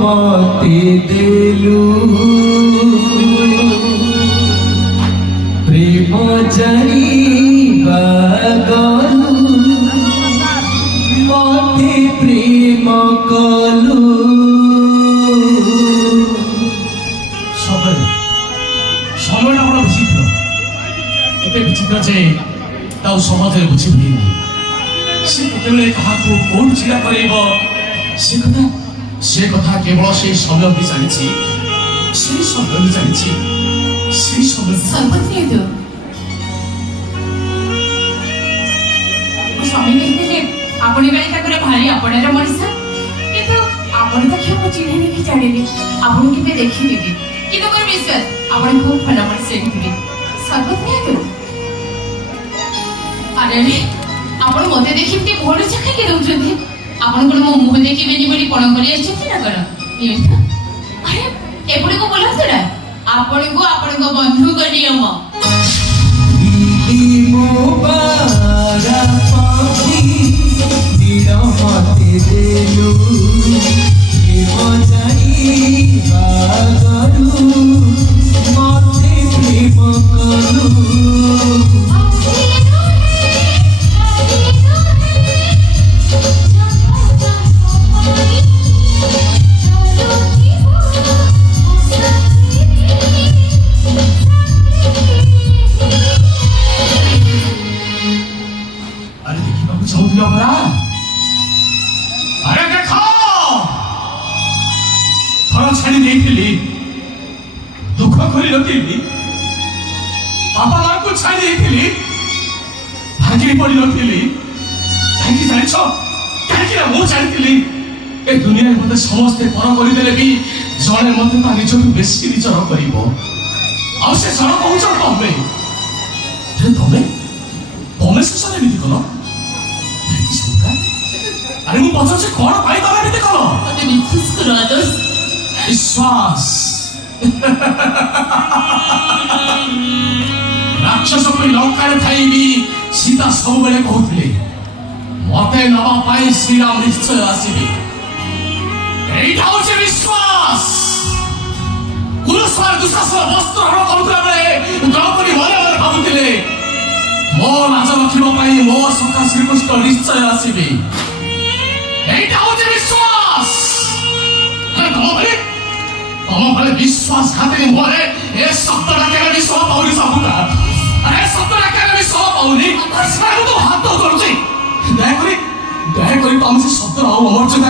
মতে দেলু প্রেম জানিবা গলু মতে প্রেম কলু সময়টা বড় বিচিত্র, এতে বিচিত্র যে তাও সমাজের বুঝি ভিন্ন। সে কেবল কাহাକୁ কোন ଛିଡ଼ା କରେଇବ ସେ କଥା କେବଳ ସେଇ ସମୟ ବି ଜାଣିଛି, ସେଇ ସମୟ ବି ଜାଣିଛି, ସେଇ ସମୟ ସର୍ବତ୍ରିୟ ମୋ ସ୍ୱାମୀ କହିଥିଲେ ଆପଣ କାଳେ ତାଙ୍କର ଭାରି ଆପଣର ମଣିଷ, କିନ୍ତୁ ଆପଣ ତ କେବେ ଚିହ୍ନିନି କି ଜାଣିନି, ଆପଣ କେବେ ଦେଖିନେବି, କିନ୍ତୁ ମୋର ବିଶ୍ୱାସ ଆପଣ ଖୁବ ଭଲ ମଣିଷ ହେଇଥିବେ। ସର୍ବତ୍ରିୟ ଆରେ ଆପଣ ମତେ ଦେଖି ଏମିତି ଭଲ ଚାକିରି ଦଉଛନ୍ତି, ଆପଣ କଣ ମୋ ମୁହଁ ଦେଖିବେନି ବୋଲି ପଣ କରି ଆସିଛନ୍ତି ନା କଣ? ଆରେ ଏପଟକୁ ବୋଲନ୍ତୁ ନା, ଆପଣଙ୍କୁ ଆପଣଙ୍କ ବନ୍ଧୁଙ୍କ ନିୟମ মতে দেলু প্রেম জানিবা গলু মতে প্রেম কলু ଆରେ ଦେଖିବାକୁ ଚାହୁଁଥିଲ ପରା? ଆରେ ଦେଖ, ଘର ଛାଡ଼ି ଦେଇଥିଲି, ଦୁଃଖ କରି ରଖିଲି, ବାପା ମାଙ୍କୁ ଛାଡ଼ି ଦେଇଥିଲି, ଭାଙ୍ଗି ପଡ଼ି ନଥିଲି। କାହିଁକି ଜାଣିଛ? କାହିଁକି ନା ମୁଁ ଜାଣିଥିଲି ଏ ଦୁନିଆରେ ମତେ ସମସ୍ତେ ପର କରିଦେଲେ ବି ଜଣେ ମତେ ତା ନିଜକୁ ବେଶୀ ନିଜର କରିବ, ଆଉ ସେ ଜଣ କହୁଛ ତମେ। ତମେ ତମେ ଶେଷରେ ଏମିତି କଲ? ଆରେ ମୁଁ ପଚାରୁଛି କଣ ପାଇଁ ତମେ ଏମିତି କଲ? ମତେ ବିଶ୍ୱାସ କର ଆଦର୍ଶ। ବିଶ୍ୱାସ? ରାକ୍ଷସ ପରି ଲଙ୍କାରେ ଥାଇ ବି ସୀତା ସବୁବେଳେ କହୁଥିଲେ ମତେ ନବା ପାଇଁ ଶ୍ରୀରାମ ନିଶ୍ଚୟ ଆସିବେ। ଏଇଟା ହଉଛି ବିଶ୍ୱାସ। କୁରୁସ୍ୱାର ଦୁଃଶାସନ ବସ୍ତ୍ର ହରଣ କରୁଥିଲା ବେଳେ ଦ୍ରୌପଦୀ ମନେ ମନେ ଭାବୁଥିଲେ ମୋ ଲାଜ ରଖିବା ପାଇଁ ମୋ ସଖା ଶ୍ରୀକୃଷ୍ଣ ନିଶ୍ଚୟ ଆସିବେ। এইটা হচ্ছে বিশ্বাস। তম ভলে বিশ্বাস খাতির মরে এ শব্দটা কেন বিশ্বাস পাউনি সবুকা? আরে শব্দটা কেন বিশ্বাস পাউনি? তো হাত তো করছি। দয়া করে তুমি সে শব্দর অমর্যাদা